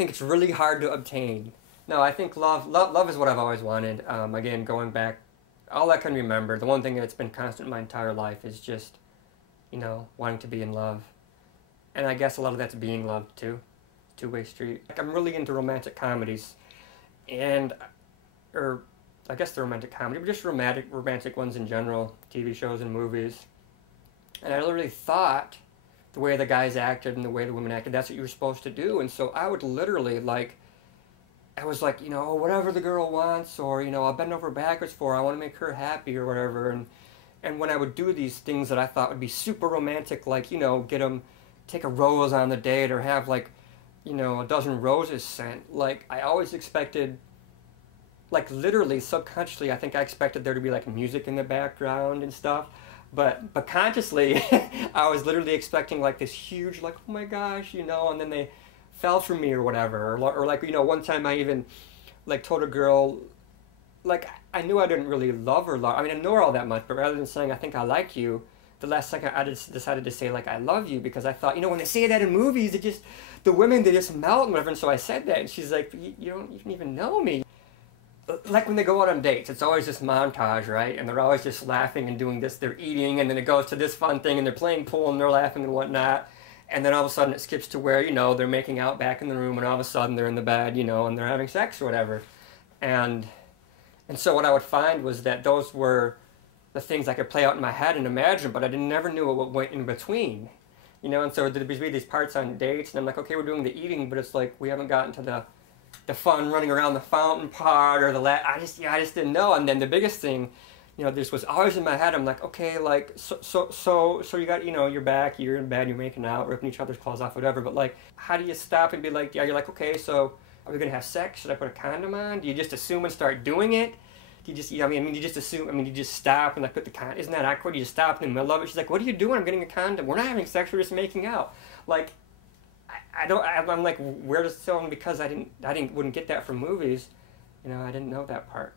think it's really hard to obtain. No, I think love is what I've always wanted. Again, going back, all I can remember, the one thing that's been constant my entire life is just, wanting to be in love. And I guess a lot of that's being loved too. Two-way street. Like, I'm really into romantic comedies, or I guess the romantic comedy, but just romantic ones in general, TV shows and movies. And I literally thought the way the guys acted and the way the women acted, that's what you were supposed to do. And so I would literally, I was like, whatever the girl wants, or, I'll bend over backwards for her, I want to make her happy or whatever. And when I would do these things that I thought would be super romantic, like, get them, take a rose on the date, or have, a dozen roses sent, I always expected, literally, subconsciously, I think I expected there to be, music in the background and stuff. But consciously, I was literally expecting, this huge, oh my gosh, and then they fell for me or whatever. Or one time I even, told a girl, I knew I didn't really love her. I mean, I know her all that much, but rather than saying, I think I like you, the last second I just decided to say, I love you, because I thought, when they say that in movies, the women, they just melt and whatever, and so I said that, and she's like, you don't even know me. When they go out on dates, it's always this montage, right? And they're always just laughing and doing this, they're eating, and then it goes to this fun thing, and they're playing pool, and they're laughing and whatnot, and then all of a sudden it skips to where, they're making out back in the room, and all of a sudden they're in the bed, and they're having sex or whatever. And so what I would find was that those were the things I could play out in my head and imagine, but I never knew what went in between. And so there'd be these parts on dates, and I'm like, okay, we're doing the eating, but it's we haven't gotten to the fun running around the fountain part, or I just didn't know. And then the biggest thing, this was always in my head. I'm like, okay, so you got, you're back, you're in bed, you're making out, ripping each other's clothes off, whatever. But how do you stop and be you're okay, so are we gonna have sex? Should I put a condom on? Do you just assume and start doing it? Do you just, you just assume? You just stop and put the condom? Isn't that awkward? You just stop in the middle of it. She's like, what are you doing? I'm getting a condom. We're not having sex. We're just making out. I'm like, where does it go? Because I wouldn't get that from movies. I didn't know that part.